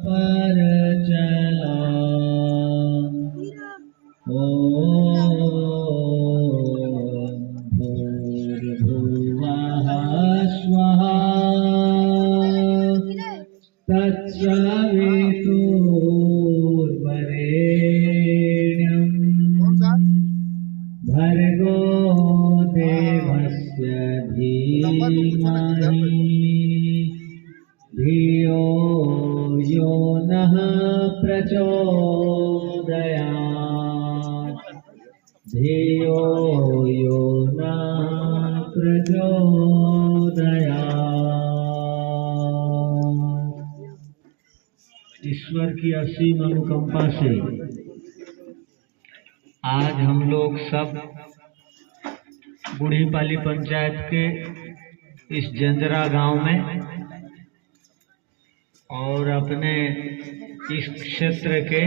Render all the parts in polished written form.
पर चला ओम भूर्भुवः स्वः तत्सवितुर्वरेण्यं भर्गो देवस्य धीमहि धियो यो नः प्रचोदयात् धियो यो नः प्रचोदयात्। ईश्वर की असीम अनुकंपा से आज हम लोग सब बूढ़ी पाली पंचायत के इस जंजरा गांव में और अपने इस क्षेत्र के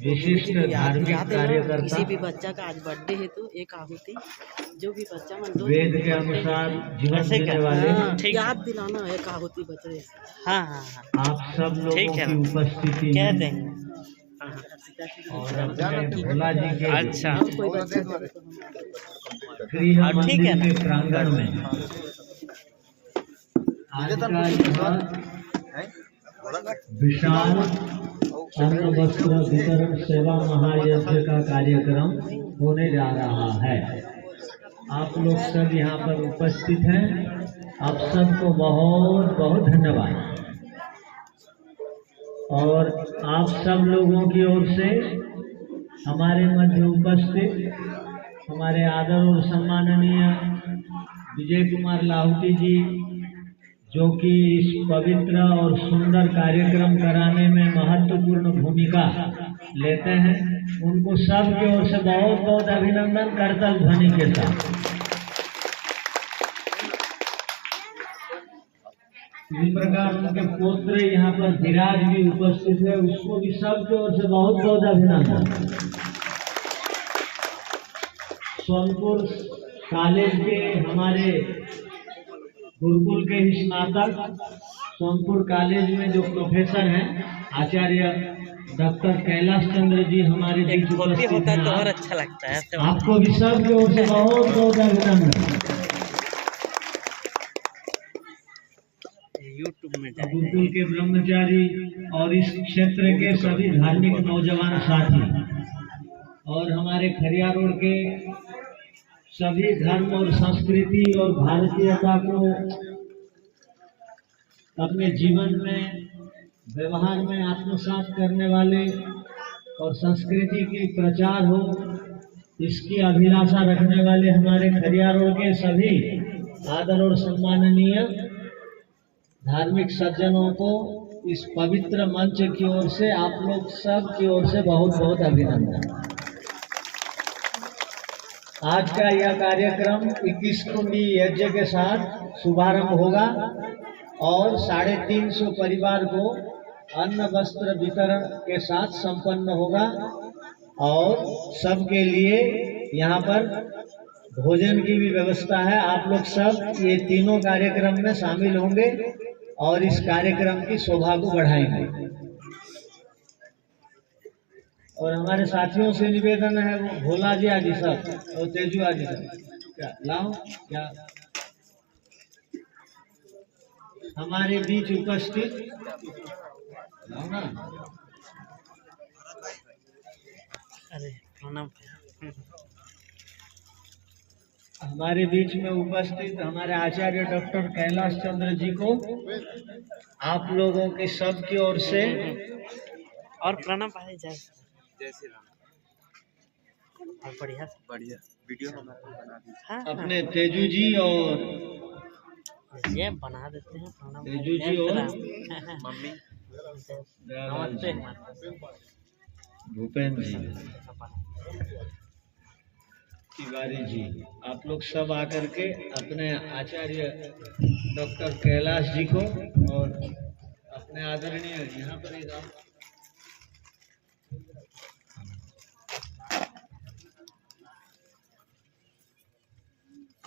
विशिष्ट धार्मिक कार्यकर्ता, किसी भी बच्चा का आज बर्थडे है तो एक आहुति जो भी बच्चा वेद के अनुसार जीवन देने वाले याद दिलाना एक आहुति बच्चे। हाँ हाँ आप सब लोगों की उपस्थिति में और अपने भोला जी के अच्छा गृह मंदिर के प्रांगण में आज का विशाल अन्न वस्त्र वितरण सेवा महायज्ञ का कार्यक्रम होने जा रहा है। आप लोग सब यहाँ पर उपस्थित हैं। आप सबको बहुत बहुत धन्यवाद। और आप सब लोगों की ओर से हमारे मध्य उपस्थित हमारे आदर और सम्माननीय विजय कुमार लाहौटी जी, जो कि इस पवित्र और सुंदर कार्यक्रम कराने में महत्वपूर्ण भूमिका लेते हैं, उनको सब की ओर से बहुत बहुत अभिनंदन करतल ध्वनि के साथ। इसी प्रकार उनके पुत्र यहाँ पर विराज भी उपस्थित है, उसको भी सब की ओर से बहुत बहुत अभिनंदन। सोनपुर कॉलेज के हमारे गुरुकुल के ही स्नातक, सोनपुर कॉलेज में जो प्रोफेसर हैं आचार्य डॉक्टर कैलाश चंद्र जी हमारे बीच उपस्थित हैं। तो और अच्छा लगता है आपको भी सब की ओर से बहुत बहुत अभिनंदन। यूट्यूब में गुरुकुल के ब्रह्मचारी और इस क्षेत्र के सभी धार्मिक नौजवान साथी और हमारे खरिया रोड के सभी धर्म और संस्कृति और भारतीयता को अपने जीवन में व्यवहार में आत्मसात करने वाले और संस्कृति की प्रचार हो इसकी अभिलाषा रखने वाले हमारे खरिया रोड के सभी आदर और सम्माननीय धार्मिक सज्जनों को इस पवित्र मंच की ओर से आप लोग सब की ओर से बहुत बहुत अभिनंदन। आज का यह कार्यक्रम 21 कुंडी यज्ञ के साथ शुभारंभ होगा और 350 परिवार को अन्न वस्त्र वितरण के साथ संपन्न होगा और सबके लिए यहाँ पर भोजन की भी व्यवस्था है। आप लोग सब ये तीनों कार्यक्रम में शामिल होंगे और इस कार्यक्रम की शोभा को बढ़ाएंगे। और हमारे साथियों से निवेदन है, वो भोला जी आदि सब और तेजू आदि सब क्या लाओ, क्या हमारे बीच उपस्थित लाओ ना। अरे प्रणाम। हमारे बीच में उपस्थित हमारे आचार्य डॉक्टर कैलाश चंद्र जी को आप लोगों के सब की ओर से और प्रणाम पाए जय श्री राम। और बढ़िया वीडियो बना दीजिए। हाँ, अपने तेजू जी और ये बना देते हैं प्रणाम। तेजू जी और मम्मी नमस्ते भूपेंद्र जी तिवारी जी, आप लोग सब आकर के अपने आचार्य डॉक्टर कैलाश जी को और अपने आदरणीय यहाँ पर ही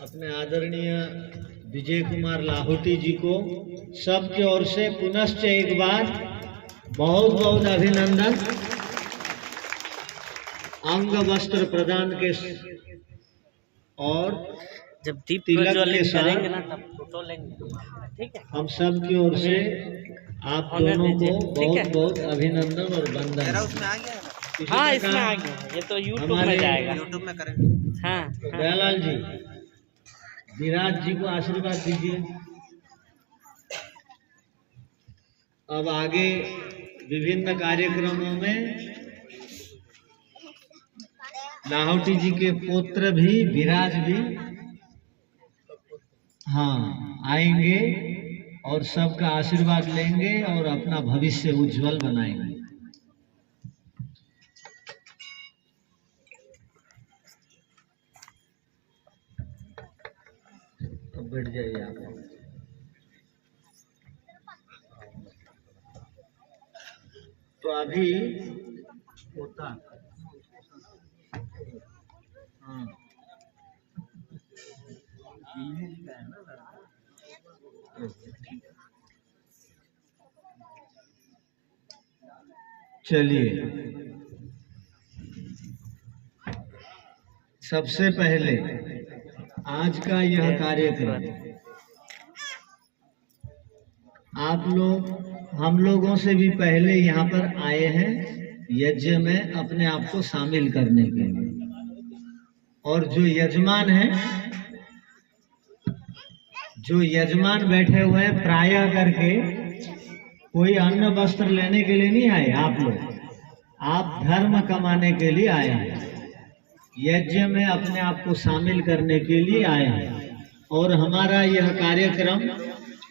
अपने आदरणीय विजय कुमार लाहौटी जी को सबके ओर से पुनश्च एक बार बहुत बहुत अभिनंदन। अंग वस्त्र प्रदान के और जब दीप तिलक प्रज्वलित के साथ करेंगे ना तब फोटो लेंगे, ठीक है। हम सब की ओर से आप दोनों को ठीक है। बहुत बहुत अभिनंदन और वंदन। उसमें आ गया है ना? किसी हाँ ने इसमें कहा, आ गया है, ये तो यूट्यूब में हमारे जाएगा। यूट्यूब में करेंगे। हाँ तो हाँ। दयालाल जी, विराट जी को आशीर्वाद दीजिए। अब आगे विभिन्न कार्यक्रमों में लाहौटी जी के पुत्र भी, विराज भी हाँ आएंगे और सबका आशीर्वाद लेंगे और अपना भविष्य उज्जवल बनाएंगे। तो बैठ जाइए आप। तो अभी होता हाँ चलिए, सबसे पहले आज का यह कार्यक्रम आप लोग हम लोगों से भी पहले यहाँ पर आए हैं यज्ञ में अपने आप को शामिल करने के लिए। और जो यजमान बैठे हुए हैं, प्रायः करके कोई अन्न वस्त्र लेने के लिए नहीं आए आप लोग, आप धर्म कमाने के लिए आए हैं, यज्ञ में अपने आप को शामिल करने के लिए आए हैं। और हमारा यह कार्यक्रम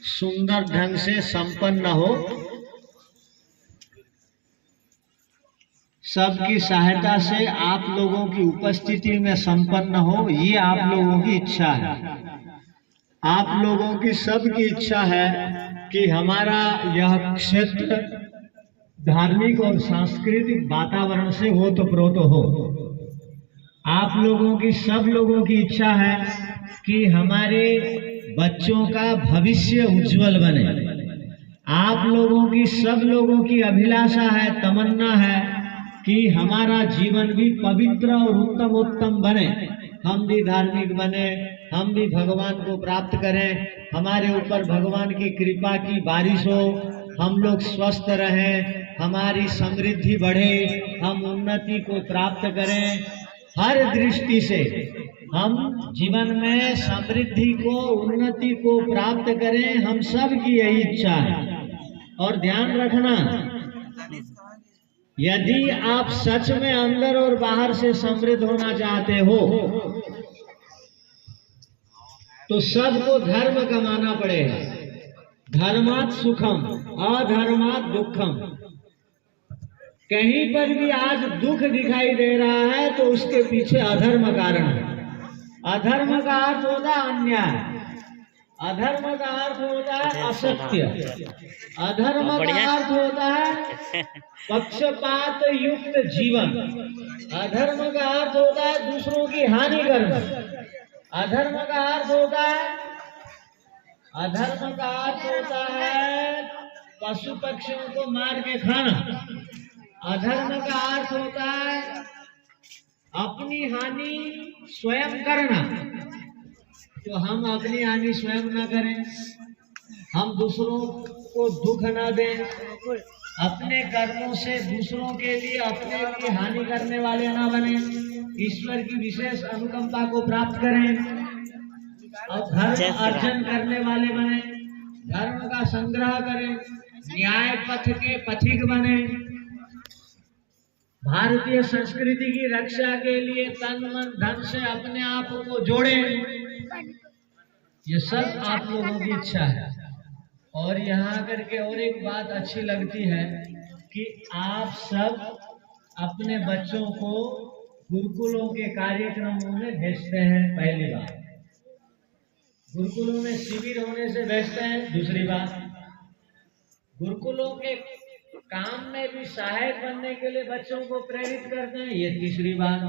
सुंदर ढंग से संपन्न हो, सबकी सहायता से आप लोगों की उपस्थिति में संपन्न हो, ये आप लोगों की इच्छा है। आप लोगों की सबकी इच्छा है कि हमारा यह क्षेत्र धार्मिक और सांस्कृतिक वातावरण से ओतप्रोत हो। आप लोगों की, सब लोगों की इच्छा है कि हमारे बच्चों का भविष्य उज्जवल बने। आप लोगों की, सब लोगों की अभिलाषा है, तमन्ना है कि हमारा जीवन भी पवित्र और उत्तम बने, हम भी धार्मिक बने, हम भी भगवान को प्राप्त करें, हमारे ऊपर भगवान की कृपा की बारिश हो, हम लोग स्वस्थ रहें, हमारी समृद्धि बढ़े, हम उन्नति को प्राप्त करें। हर दृष्टि से हम जीवन में समृद्धि को, उन्नति को प्राप्त करें, हम सब की यही इच्छा है। और ध्यान रखना, यदि आप सच में अंदर और बाहर से समृद्ध होना चाहते हो तो सबको धर्म कमाना पड़ेगा। धर्मात् सुखम अधर्मात् दुखम। कहीं पर भी आज दुख दिखाई दे रहा है तो उसके पीछे अधर्म कारण है। अधर्म का अर्थ होता है अन्याय, अधर्म का अर्थ होता है असत्य, अधर्म का अर्थ होता है पक्षपात युक्त जीवन, अधर्म का अर्थ होता है दूसरों की हानि करना, अधर्म का अर्थ होता है पशु पक्षियों को मार के खाना, अधर्म का अर्थ होता है अपनी हानि स्वयं करना। तो हम अपनी हानि स्वयं न करें, हम दूसरों को दुख न दें, अपने कर्मों से दूसरों के लिए अपने लिए हानि करने वाले न बने, ईश्वर की विशेष अनुकंपा को प्राप्त करें और धर्म अर्जन करने वाले बने, धर्म का संग्रह करें, न्याय पथ के पथिक बने, भारतीय संस्कृति की रक्षा के लिए तन मन धन से अपने आप को जोड़ें। ये सब आप लोगों की इच्छा है। और यहाँ आकर के और एक बात अच्छी लगती है कि आप सब अपने बच्चों को गुरुकुलों के कार्यक्रमों में भेजते हैं। पहली बात, गुरुकुलों में शिविर होने से भेजते हैं। दूसरी बात, गुरुकुलों के काम में भी सहायक बनने के लिए बच्चों को प्रेरित करते हैं। ये तीसरी बात।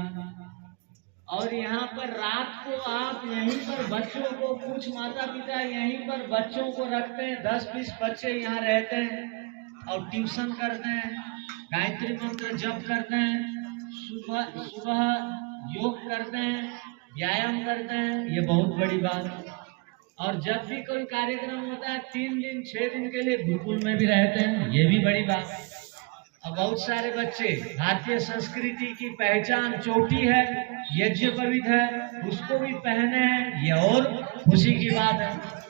और यहाँ पर रात को आप यहीं पर बच्चों को, कुछ माता पिता यहीं पर बच्चों को रखते हैं, 10-20 बच्चे यहाँ रहते हैं। और ट्यूशन करते हैं, गायत्री मंत्र जप करते हैं, सुबह सुबह योग करते हैं, व्यायाम करते हैं, ये बहुत बड़ी बात है। और जब भी कोई कार्यक्रम होता है 3 दिन 6 दिन के लिए गुरुकुल में भी रहते हैं, ये भी बड़ी बात है। और बहुत सारे बच्चे, भारतीय संस्कृति की पहचान चोटी है, यज्ञ पवित्र है, उसको भी पहने हैं, ये और खुशी की बात है।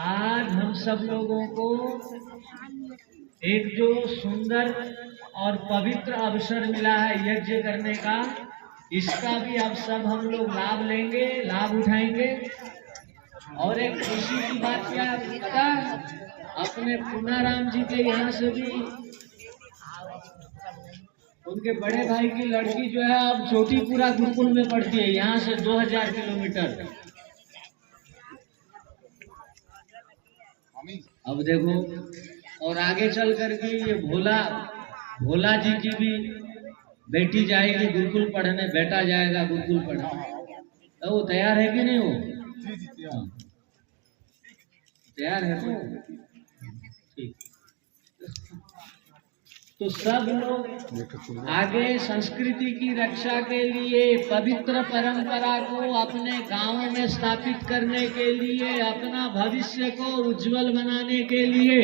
आज हम सब लोगों को एक जो सुंदर और पवित्र अवसर मिला है यज्ञ करने का, इसका भी अब सब हम लोग लाभ लेंगे, लाभ उठाएंगे। और एक खुशी की बात क्या है पता, अपने पुनाराम जी के यहाँ से भी उनके बड़े भाई की लड़की जो है अब चोटीपुरा गुरुकुल में पढ़ती है, यहाँ से 2000 किलोमीटर। अब देखो, और आगे चल करके ये भोला जी की भी बेटी जाएगी गुरुकुल पढ़ने, बेटा जाएगा गुरुकुल पढ़ने। तो वो तैयार है कि नहीं? वो तैयार है तो ठीक। तो सब लोग आगे संस्कृति की रक्षा के लिए, पवित्र परंपरा को अपने गांवों में स्थापित करने के लिए, अपना भविष्य को उज्जवल बनाने के लिए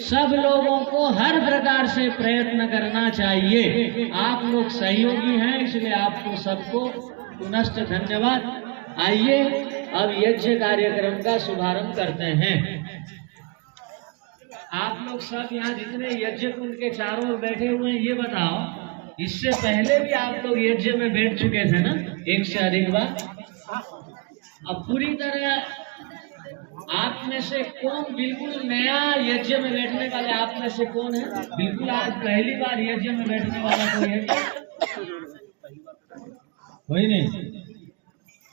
सब लोगों को हर प्रकार से प्रयत्न करना चाहिए। आप लोग सहयोगी हैं, इसलिए आपको सबको पुनश्च धन्यवाद। आइए अब यज्ञ कार्यक्रम का शुभारंभ करते हैं। आप लोग सब यहाँ जितने यज्ञ कुंड के चारों ओर बैठे हुए हैं, ये बताओ, इससे पहले भी आप लोग यज्ञ में बैठ चुके थे ना, एक से अधिक बार? अब पूरी तरह आप में से कौन बिल्कुल नया यज्ञ में बैठने वाले आप में से कौन है? बिल्कुल आज पहली बार यज्ञ में बैठने वाला कोई है? कोई नहीं।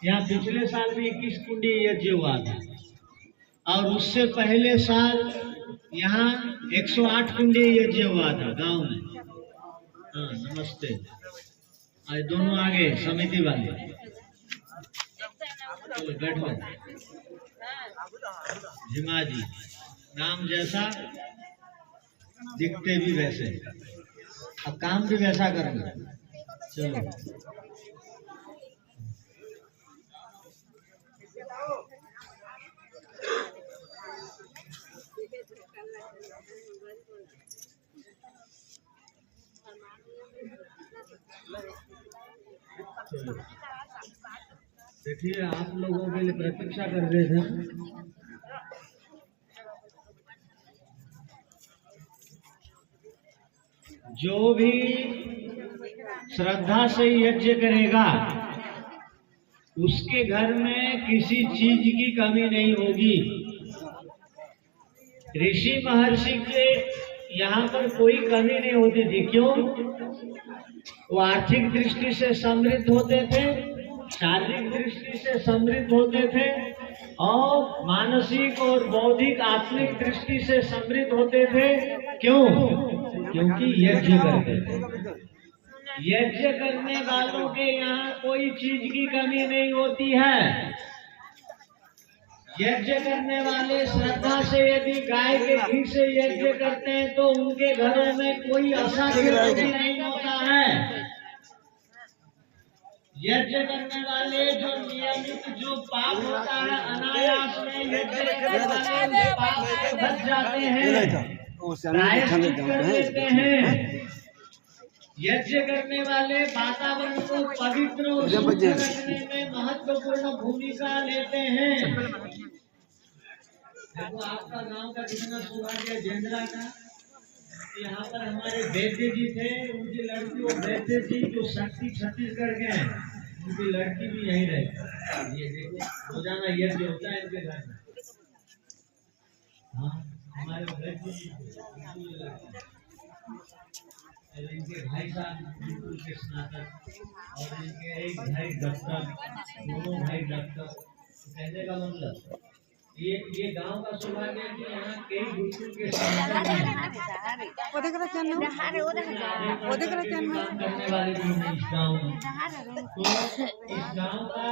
यहाँ पिछले साल भी 21 कुंडी यज्ञ हुआ था, और उससे पहले साल यहाँ 108 कुंडी यज्ञ हुआ था गांव में। हाँ, नमस्ते। आज दोनों आगे समिति वाले, चलो बैठो। जिमा जी, नाम जैसा दिखते भी वैसे, अब काम भी वैसा करना। चलो देखिए, आप लोगों के लिए प्रतीक्षा कर रहे थे। जो भी श्रद्धा से यज्ञ करेगा उसके घर में किसी चीज की कमी नहीं होगी। ऋषि महर्षि के यहाँ पर कोई कमी नहीं होती थी। क्यों? वो आर्थिक दृष्टि से समृद्ध होते थे, शारीरिक दृष्टि से समृद्ध होते थे, और मानसिक और बौद्धिक आत्मिक दृष्टि से समृद्ध होते थे। क्यों? क्योंकि यज्ञ करते थे। यज्ञ करने वालों के यहाँ कोई चीज की कमी नहीं होती है। यज्ञ करने वाले श्रद्धा से यदि गाय के घी से यज्ञ करते हैं तो उनके घरों में कोई अशांति नहीं होता है। यज्ञ करने वाले जो नियमित जो पाप होता है, अनायास में यज्ञ करने वाले पाप से बच जाते हैं, प्रायश्चित कर लेते हैं। यज्ञ करने वाले वातावरण को पवित्र और शुद्ध रखने में महत्वपूर्ण भूमिका लेते हैं। देखो, आपका गांव का कितना सौभाग्य, जेंद्रा का। यहाँ पर हमारे वैद्य जी थे, उनकी लड़की, वो वैद्य जी जो शक्ति छत्तीसगढ़ के हैं, उनकी लड़की भी यहीं रहती। ये देखो, रोजाना यज्ञ होता है इनके घर में। हाँ, हमारे वैद्य जी, इनके भाई साहब बिल्कुल के स्नातक, और इनके एक भाई डॉक्टर, दोनों भाई डॉक्टर। कहने का मतलब ये गांव का सौभाग्य है कि यहाँ कई गुरुकुल के स्नातक हैं। करने वाले भी हैं इस गांव में। तो इस गांव का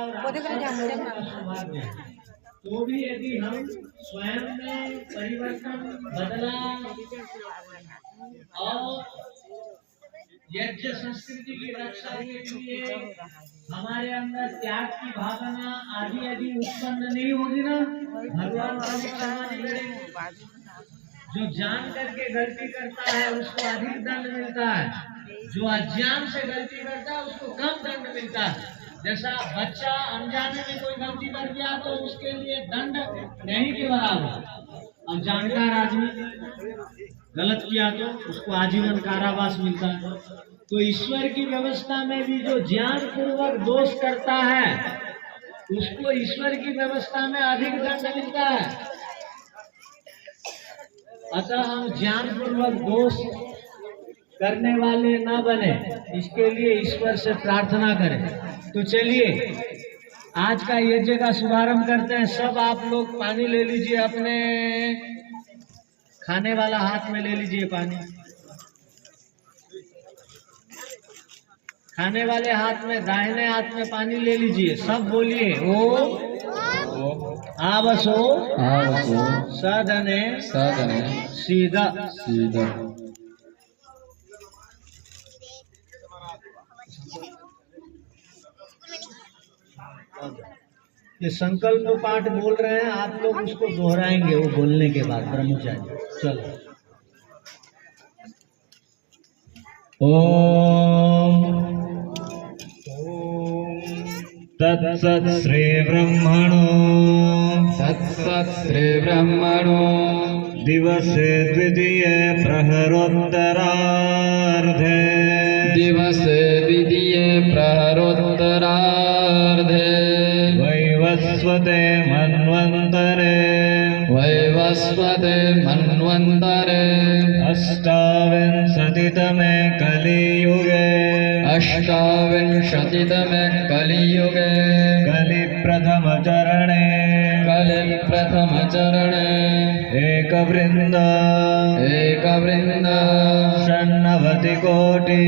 सौभाग्य है। तो भी यदि हम स्वयं में परिवर्तन, बदलाव और यज्ञ संस्कृति की रक्षा के लिए हमारे अंदर त्याग की भावना आदि यदि उत्पन्न नहीं होगी ना, भगवान कभी क्षमा नहीं करेंगे। जो जान करके गलती करता है उसको अधिक दंड मिलता है, जो अज्ञान से गलती करता है उसको कम दंड मिलता है। जैसा बच्चा अनजाने में कोई गलती कर दिया तो उसके लिए दंड नहीं के बराबर, और जानकार आदमी गलत किया तो उसको आजीवन कारावास मिलता है। तो ईश्वर की व्यवस्था में भी जो ज्ञान पूर्वक दोष करता है उसको ईश्वर की व्यवस्था में अधिक दंड मिलता है। अतः हम ज्ञान पूर्वक दोष करने वाले न बने, इसके लिए ईश्वर से प्रार्थना करें। तो चलिए आज का यज्ञ का शुभारंभ करते हैं। सब आप लोग पानी ले लीजिए, अपने खाने वाला हाथ में ले लीजिए पानी, खाने वाले हाथ में, दाहिने हाथ में पानी ले लीजिए। सब बोलिए ओ आवसो सदने सीधा सीधा। ये संकल्प पाठ बोल रहे हैं, आप लोग उसको दोहराएंगे वो बोलने के बाद ब्रह्मचारी। चलो ओम तत्सत् श्री ब्रह्मणो दिवसे द्वितीय प्रहरोत्तरार्धे वैवस्वते मन्वन्तरे अष्टाविंशतितमे कलियुगे कलिप्रथमचरणे एकवृन्द षण्णवतिकोटि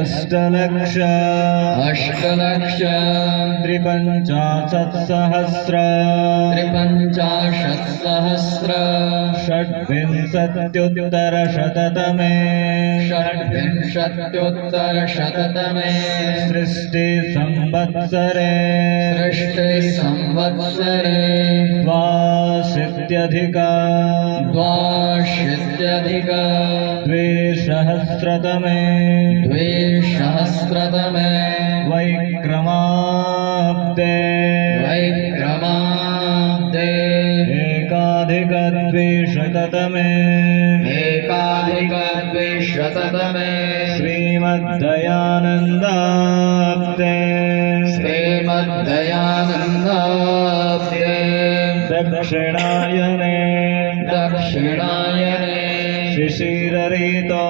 अष्टलक्ष त्रिपञ्चाशत्सहस्र षड्विंशत्युत्तरशततमे सृष्टि संवत्सरे द्वाशीत्यधिक द्विसहस्रतमे वैक्रमाब्दे एकाधिकद्विशततमे श्रीमद्दयानन्दाब्दे दक्षिणायने शिशिरऋतो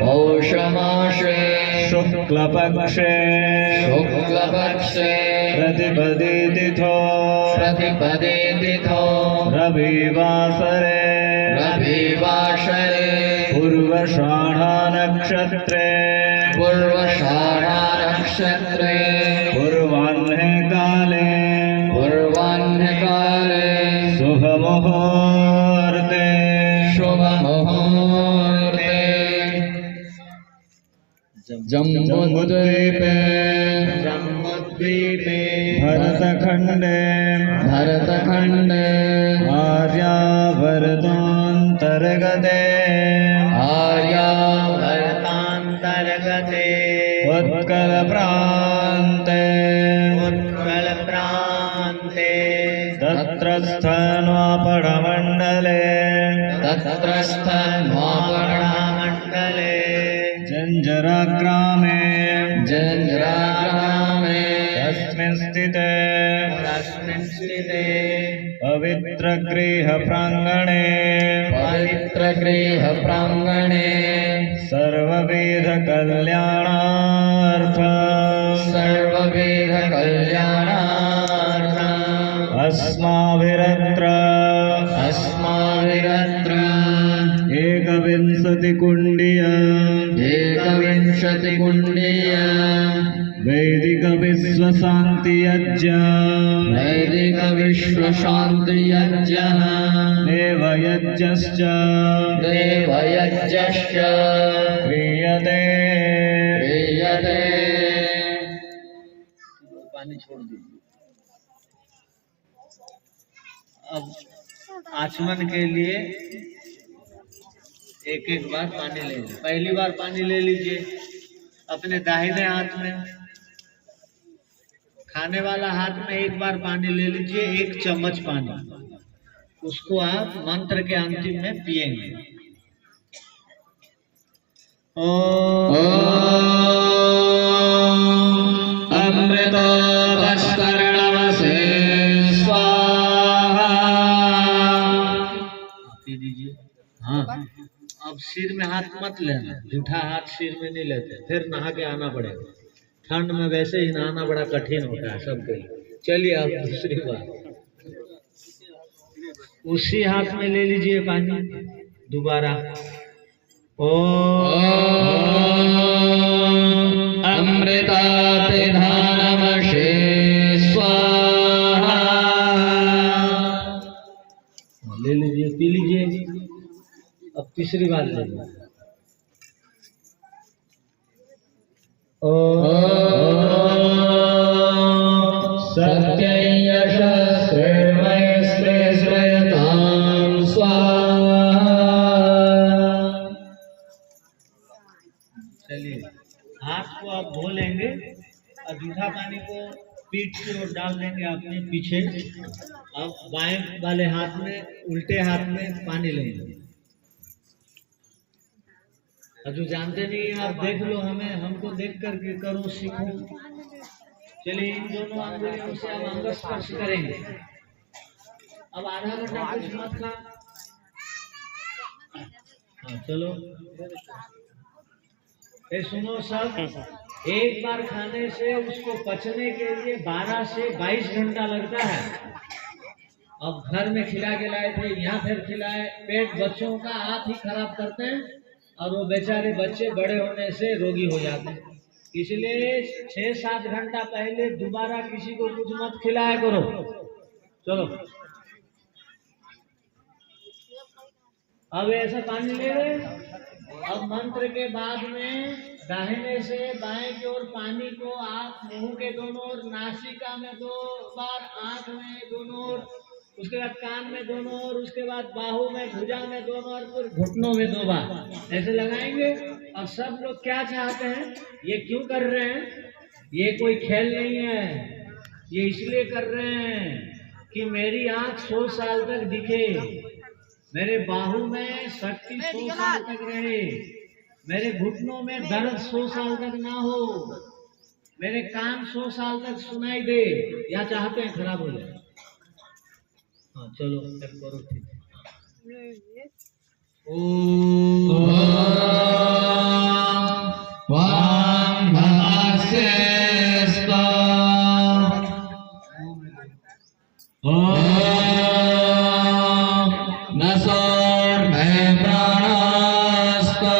पौषमासे शुक्लपक्षे प्रतिपदितिथो रविवासरे पूर्वषाढा नक्षत्रे पूर्वाह्ने काले शुभमुहूर्ते जम्बूद्वीपे भरतखण्डे आर्यावर्तान्तर्गते उत्कलप्रान्ते तत्रस्थन्वापणमण्डले जञ्जराग्रामे तस्मिन् स्थिते पवित्रगृहप्राङ्गणे सर्वविधकल्याणार्थम् अस्माभिरत्र एकविंशतिकुण्डीय शांति यज्ञ वैदिक विश्व शांति यज्ञः देवयज्ञश्च देवयज्ञश्च क्रियते। क्रियते। पानी छोड़ दीजिए। अब आचमन के लिए एक एक बार पानी ले लीजिए। पहली बार पानी ले लीजिए अपने दाहिने हाथ में, खाने वाला हाथ में एक बार पानी ले लीजिए, 1 चम्मच पानी, उसको आप मंत्र के अंतिम में पिएंगे। ओम अमृतो भस्करणमसे स्वाहा। पी दीजिए। हाँ, अब सिर में हाथ मत लेना, जूठा हाथ सिर में नहीं लेते, फिर नहा के आना पड़ेगा। ठंड में वैसे ही नहाना बड़ा कठिन होता है सबके लिए। चलिए अब दूसरी बार उसी हाथ में ले लीजिए पानी दोबारा। ओम अमृतापिधानमसे स्वाहा। ले लीजिए, पी लीजिए। अब तीसरी बार ले लीजिए। सत्यं यशस्रेमयश्रेयतां स्वाहा। चलिए हाथ को आप धो लेंगे और जूठा पानी को पीठ की ओर डाल देंगे अपने पीछे। अब बाएं वाले हाथ में, उल्टे हाथ में पानी लेंगे। और जो जानते नहीं हैं आप देख लो, हमें हमको देख करके करो, सीखो। चलिए इन दोनों अंगुलियों से हम अंग स्पर्श करेंगे। अब आधा घंटा कुछ मत खा। हाँ चलो सुनो सब, एक बार खाने से उसको पचने के लिए 12 से 22 घंटा लगता है। अब घर में खिला के लाए थे, यहाँ फिर खिलाए, पेट बच्चों का हाथ ही खराब करते हैं और वो बेचारे बच्चे बड़े होने से रोगी हो जाते हैं। इसलिए 6-7 घंटा पहले दोबारा किसी को कुछ मत खिलाया करो। चलो अब ऐसा पानी ले रहे। अब मंत्र के बाद में दाहिने से बाएं की ओर पानी को आप मुंह के दोनों ओर, नासिका में 2 बार, आंख में दोनों ओर, उसके बाद कान में दोनों ओर, उसके बाद बाहू में, भुजा में दोनों ओर, फिर घुटनों में 2 बार ऐसे लगाएंगे। और सब लोग क्या चाहते हैं, ये क्यों कर रहे हैं, ये कोई खेल नहीं है, ये इसलिए कर रहे हैं कि मेरी आंख 100 साल तक दिखे, मेरे बाहू में शक्ति 100 साल तक रहे, मेरे घुटनों में दर्द 100 साल तक ना हो, मेरे कान 100 साल तक सुनाई दे। या चाहते हैं खराब हो जाए? हाँ चलो तब करो ठीक। ओम वां भास्यस्ता। ओम नसोर्मे प्राणस्ता।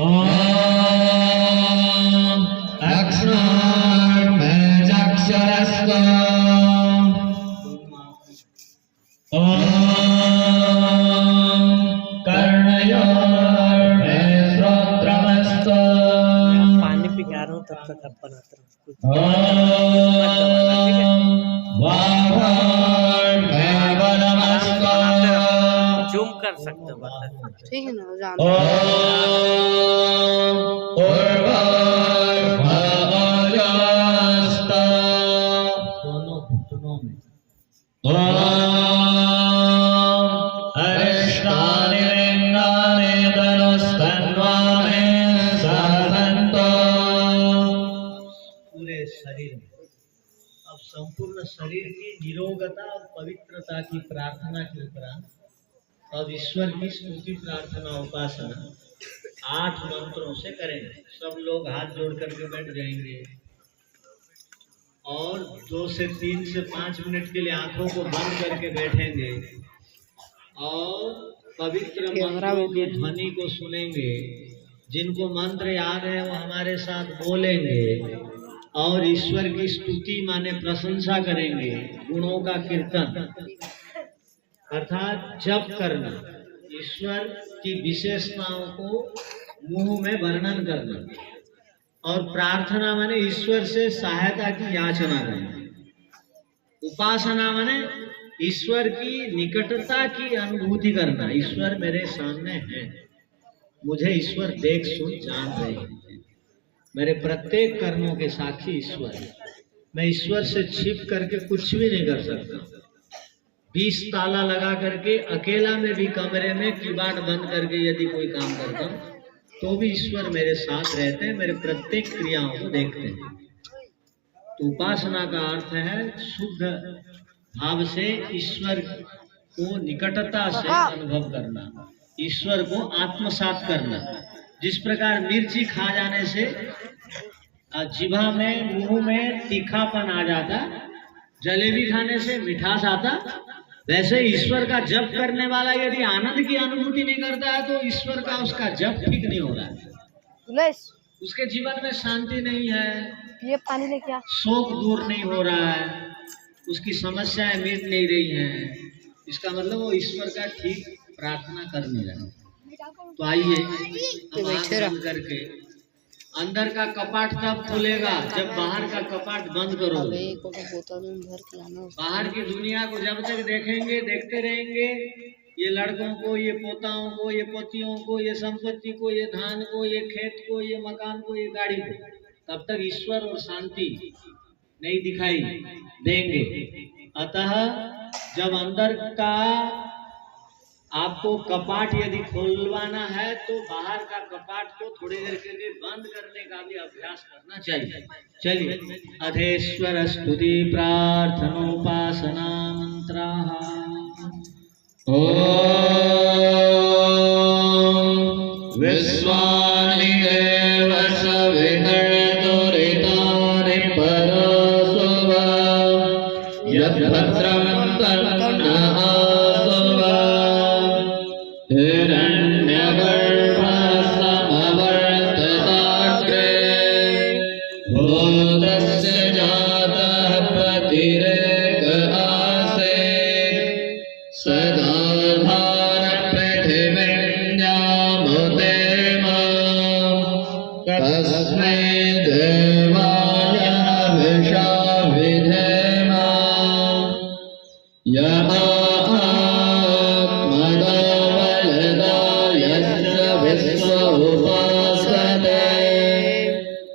ओम अक्ष्णोर्मे चक्षुरस्ता। ओम कर्णयोर्मे श्रोत्रमस्ता। पानी पी के आ रहा हूँ तब तक आप बनाते रहो। जूम कर सकते हो बात। ठीक है ना, जान दोनों घुटनों में। अरिष्टानि लिंगानि धनुस्तन्वामे सहसन्तो। पूरे शरीर में। अब संपूर्ण शरीर की निरोगता और पवित्रता की प्रार्थना के उपरांत अब ईश्वर की स्तुति प्रार्थना उपासना 8 मंत्रों से करेंगे। सब लोग हाथ जोड़ करके बैठ जाएंगे और 2 से 3 से 5 मिनट के लिए आंखों को बंद करके बैठेंगे और पवित्र मंत्रों की ध्वनि को सुनेंगे जिनको मंत्र याद है वो हमारे साथ बोलेंगे और ईश्वर की स्तुति माने प्रशंसा करेंगे, गुणों का कीर्तन अर्थात जप करना, ईश्वर की विशेषताओं को मुंह में वर्णन करना, और प्रार्थना माने ईश्वर से सहायता की याचना करना। उपासना माने ईश्वर की निकटता की अनुभूति करना, ईश्वर मेरे सामने है, मुझे ईश्वर देख सुन जान रहे हैं, मेरे प्रत्येक कर्मों के साक्षी ईश्वर है, मैं ईश्वर से छिप करके कुछ भी नहीं कर सकता। 20 ताला लगा करके अकेला में भी कमरे में किवाड़ बंद करके यदि कोई काम करता हूँ तो भी ईश्वर मेरे साथ रहते हैं, मेरे प्रत्येक क्रियाओं को देखते हैं। तो उपासना का अर्थ है शुद्ध भाव से ईश्वर को निकटता से अनुभव करना, ईश्वर को आत्मसात करना। जिस प्रकार मिर्ची खा जाने से जीभा में मुंह में तीखापन आ जाता, जलेबी खाने से मिठास आता, वैसे ईश्वर का जप करने वाला यदि आनंद की अनुभूति नहीं करता है तो ईश्वर का उसका जप ठीक नहीं हो रहा है, उसके जीवन में शांति नहीं है, ये पानी ले क्या, शोक दूर नहीं हो रहा है, उसकी समस्याएं मिट नहीं रही हैं, इसका मतलब वो ईश्वर का ठीक प्रार्थना कर नहीं रहा। तो आइए अब आँख बंद करके, अंदर का कपाट तब खुलेगा जब बाहर का कपाट बंद करोगे। बाहर की दुनिया को जब तक देखेंगे, देखते रहेंगे, ये लड़कों को, ये पोताओं को, ये पतियों को, ये संपत्ति को, ये धान को, ये खेत को, ये मकान को, ये गाड़ी को, तब तक ईश्वर और शांति नहीं दिखाई देंगे। अतः जब अंदर का आपको कपाट यदि खुलवाना है तो बाहर का कपाट को थोड़ी देर के लिए बंद करने का भी अभ्यास करना चाहिए। चलिए, अधेश्वर स्तुति प्रार्थनोपासना मंत्राः। ॐ विश्वानि देव सवितर्तुरितानि परशुव यद्भद्रं तन्नः हिरण्यगर्भसमवर्तताग्रे भूतस्य जातः प्रतिरेक आसीत् सदा धारपृथिवीन्यामुते मां तस्मै देवाय हविषा विधेम यः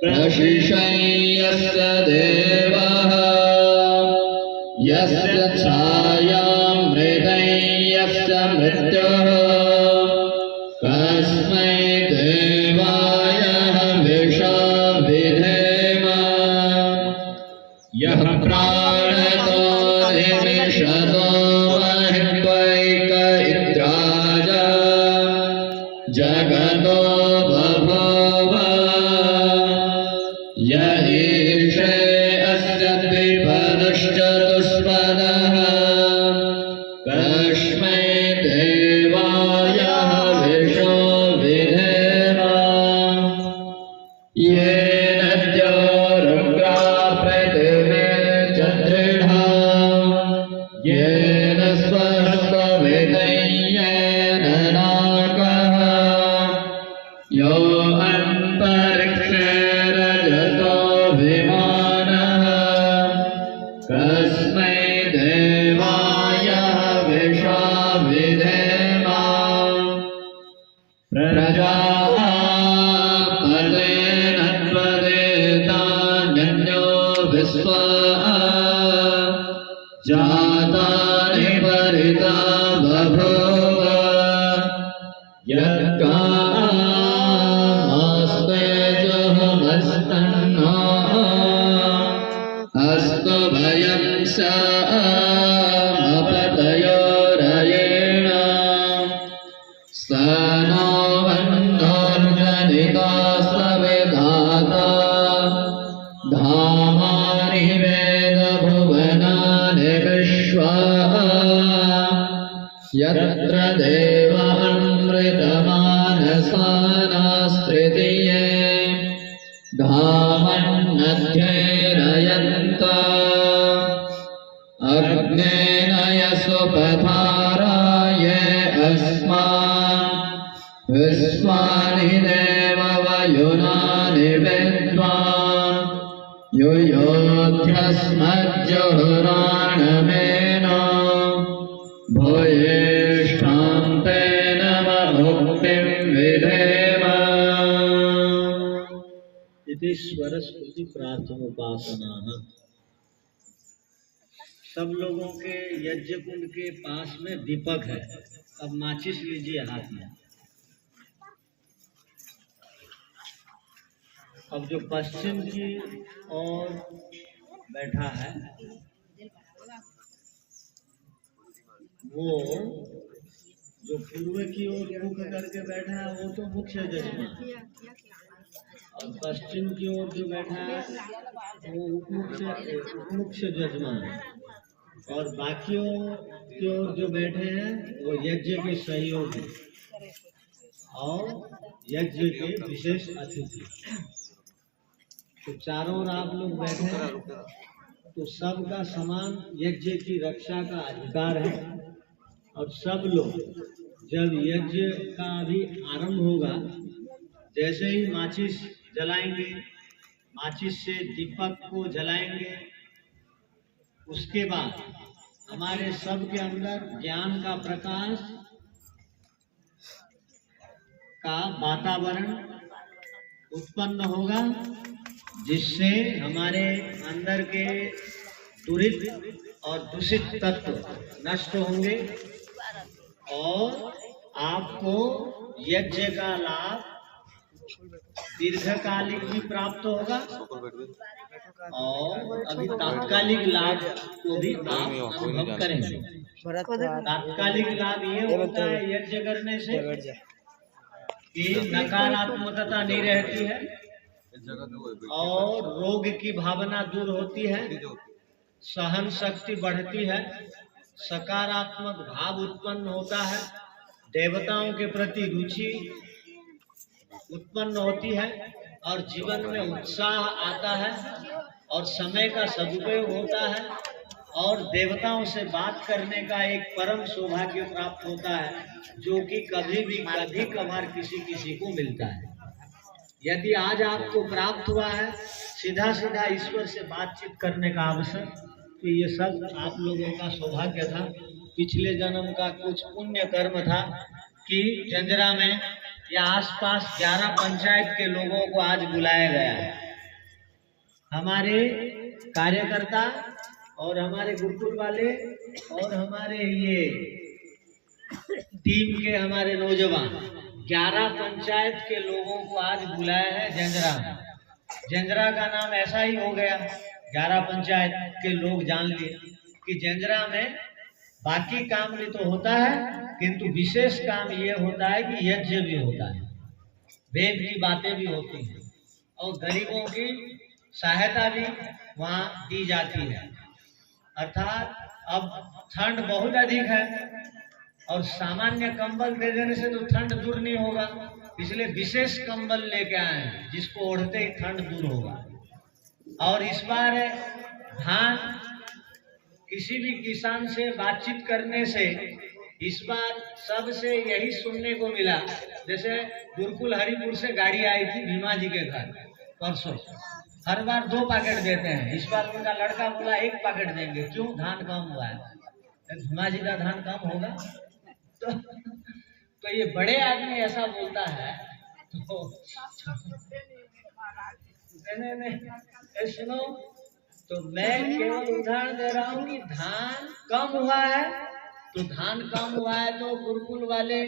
प्रशिषय्यस्य देवः यस्य छायां मृदय्यस्य मृत्युः कस्मै देवाय हविषा विधेम यः प्राणतो निमिषतो महित्वैक इन्द्राय जगतो बभूव यदीशे अस्य द्विपदश्चतुष्पदः तस्मै देवाय हविषो विधेम येन द्योरुग्रा पृथिवीर्चन्द्रिणा येन स्वस्वविदय्येन नाकः यो अन्तरिक्षे रजतो विमानः कस्मै देवाय हविषा विधेम प्रजापतेन त्वदेतान्यो विश्वा जातानि परिता बभूव यत्कामास्ते जुहमस्तन्नो अस्तु भयं सामपतयोरयेण स नो बन्धोर्जनिता सविधाता धामानि वेदभुवनानि विश्वा यत्र देव अमृतमानसानास्त्रित मध्येरयन्ता अग्नेन यसुपधाराय अस्मान् विश्वानि देववयुनानि विद्वान् युयोध्यस्मज्जुहुराणमेन भूयिष्ठां ते नम भुक्तिं विधेम। इति स्वरस्पति प्रार्थनोपासना। सब लोगों के यज्ञ कुंड के पास में दीपक है। अब माचिस लीजिए हाथ में। अब जो पश्चिम की ओर बैठा है वो, जो पूर्व की ओर मुख करके बैठा है वो तो मुख्य जजमान, और पश्चिम की ओर जो बैठा है वो उपमुख्य जजमान, और बाकियों की ओर जो बैठे हैं वो यज्ञ के सहयोगी और यज्ञ के विशेष अतिथि। तो चारों ओर आप लोग बैठे हैं तो सबका समान यज्ञ की रक्षा का अधिकार है। और सब लोग जब यज्ञ का भी आरंभ होगा, जैसे ही माचिस जलाएंगे, माचिस से दीपक को जलाएंगे, उसके बाद हमारे सब के अंदर ज्ञान का प्रकाश का वातावरण उत्पन्न होगा, जिससे हमारे अंदर के दुरित और दूषित तत्व नष्ट होंगे और आपको यज्ञ का लाभ दीर्घकालिक भी प्राप्त होगा और अभी तात्कालिक लाभ को भी आप अनुभव करेंगे। तात्कालिक लाभ ये होता है यज्ञ करने से कि नकारात्मकता नहीं रहती है और रोग की भावना दूर होती है, सहन शक्ति बढ़ती है, सकारात्मक भाव उत्पन्न होता है, देवताओं के प्रति रुचि उत्पन्न होती है और जीवन में उत्साह आता है और समय का सदुपयोग होता है और देवताओं से बात करने का एक परम सौभाग्य प्राप्त होता है, जो कि कभी कभार किसी को मिलता है। यदि आज आपको प्राप्त हुआ है सीधा ईश्वर से बातचीत करने का अवसर, तो ये सब आप लोगों का सौभाग्य था। पिछले जन्म का कुछ पुण्य कर्म था कि जंजरा में या आसपास 11 पंचायत के लोगों को आज बुलाया गया है। हमारे कार्यकर्ता और हमारे गुरुकुल वाले और हमारे ये टीम के हमारे नौजवान 11 पंचायत के लोगों को आज बुलाया है जंजरा में। जंजरा का नाम ऐसा ही हो गया, 11 पंचायत के लोग जान लिए कि जंजरा में बाकी काम भी तो होता है, किंतु विशेष काम ये होता है कि यज्ञ भी होता है, वेद की बातें भी होती हैं और गरीबों की सहायता भी वहाँ दी जाती है। अर्थात अब ठंड बहुत अधिक है और सामान्य कंबल दे देने से तो ठंड दूर नहीं होगा, इसलिए विशेष कंबल लेके आए हैं जिसको ओढ़ते ही ठंड दूर होगा। और इस बार धान, किसी भी किसान से बातचीत करने से इस बार सबसे यही सुनने को मिला, जैसे गुरुकुल हरिपुर से गाड़ी आई थी भीमा जी के घर परसों, हर बार 2 पैकेट देते हैं, इस बार उनका लड़का बोला 1 पैकेट देंगे, क्यों, धान कम हुआ है। भीमा जी का धान कम होगा तो ये बड़े आदमी ऐसा बोलता है तो नहीं सुनो, तो मैं केवल उदाहरण दे रहा हूँ कि धान कम हुआ है, तो धान कम हुआ है तो गुरुकुल वाले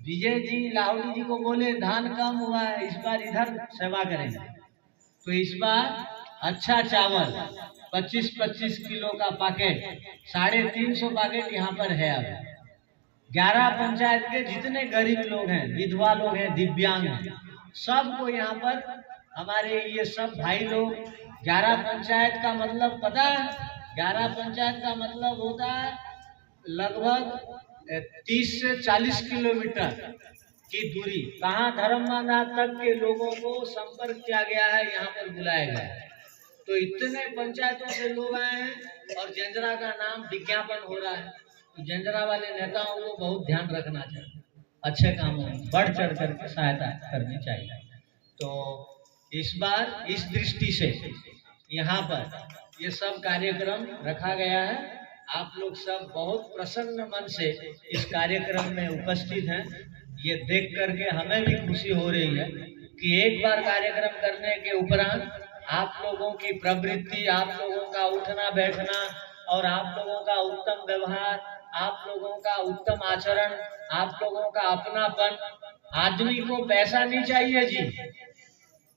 विजय जी लाहौरी जी को बोले धान कम हुआ है, इस बार इधर सेवा करेंगे। तो इस बार अच्छा चावल 25-25 किलो का पैकेट 350 पैकेट यहाँ पर है। अब 11 पंचायत के जितने गरीब लोग हैं, विधवा लोग हैं, दिव्यांग हैं, सबको यहाँ पर हमारे ये सब भाई लोग, 11 पंचायत का मतलब पता है, 11 पंचायत का मतलब होता है लगभग 30 से 40 किलोमीटर की दूरी, कहाँ धर्मनाथ तक के लोगों को संपर्क किया गया है, यहाँ पर बुलाया गया है। तो इतने पंचायतों से लोग आए हैं और जंजरा का नाम विज्ञापन हो रहा है। तो जंजरा वाले नेताओं को बहुत ध्यान रखना चाहिए, अच्छे कामों में बढ़ चढ़ करके सहायता करनी चाहिए। तो इस बार इस दृष्टि से यहाँ पर ये सब कार्यक्रम रखा गया है। आप लोग सब बहुत प्रसन्न मन से इस कार्यक्रम में उपस्थित हैं। ये देख करके हमें भी खुशी हो रही है कि एक बार कार्यक्रम करने के उपरांत आप लोगों की प्रवृत्ति, आप लोगों का उठना बैठना और आप लोगों का उत्तम व्यवहार, आप लोगों का उत्तम आचरण, आप लोगों का अपनापन। आदमी को पैसा नहीं चाहिए जी,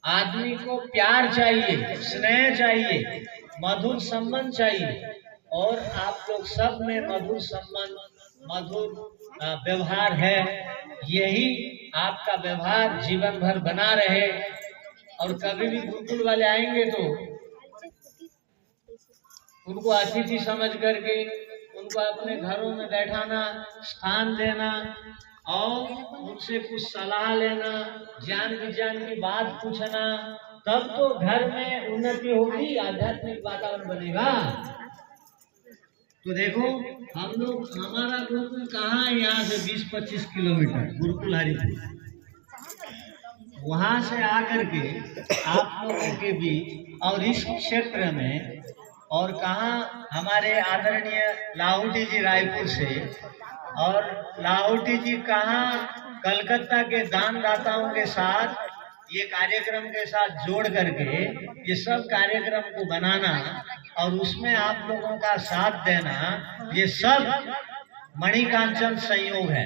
आदमी को प्यार चाहिए, स्नेह चाहिए, मधुर संबंध चाहिए। और आप लोग सब में मधुर संबंध, मधुर व्यवहार है। यही आपका व्यवहार जीवन भर बना रहे। और कभी भी गुरुकुल वाले आएंगे तो उनको अतिथि समझ करके उनको अपने घरों में बैठाना, स्थान देना और उनसे कुछ सलाह लेना, ज्ञान विज्ञान की बात पूछना, तब तो घर में उन्नति होगी, आध्यात्मिक वातावरण बनेगा। तो देखो हम लोग, हमारा गुरुकुल कहाँ है, यहाँ से 20-25 किलोमीटर गुरुकुल हरिपुर। वहां से आकर के आप लोगों के बीच और इस क्षेत्र में, और कहाँ हमारे आदरणीय लाहौटी जी रायपुर से, और लाहौटी जी कहाँ कलकत्ता के दानदाताओं के साथ ये कार्यक्रम के साथ जोड़ करके ये सब कार्यक्रम को बनाना और उसमें आप लोगों का साथ देना, ये सब मणिकांचन संयोग है,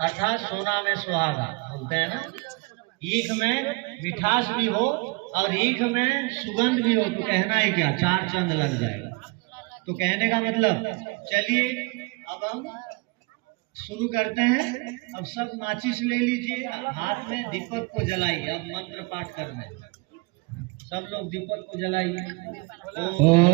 अर्थात सोना में सुहागा बोलते हैं ना। ईख में मिठास भी हो और ईख में सुगंध भी हो तो कहना ही क्या, 4 चंद लग जाएगा। तो कहने का मतलब, चलिए अब हम शुरू करते हैं। अब सब माचिस ले लीजिए, हाथ में दीपक को जलाइए। अब मंत्र पाठ करना है, सब लोग दीपक को जलाइए। ओम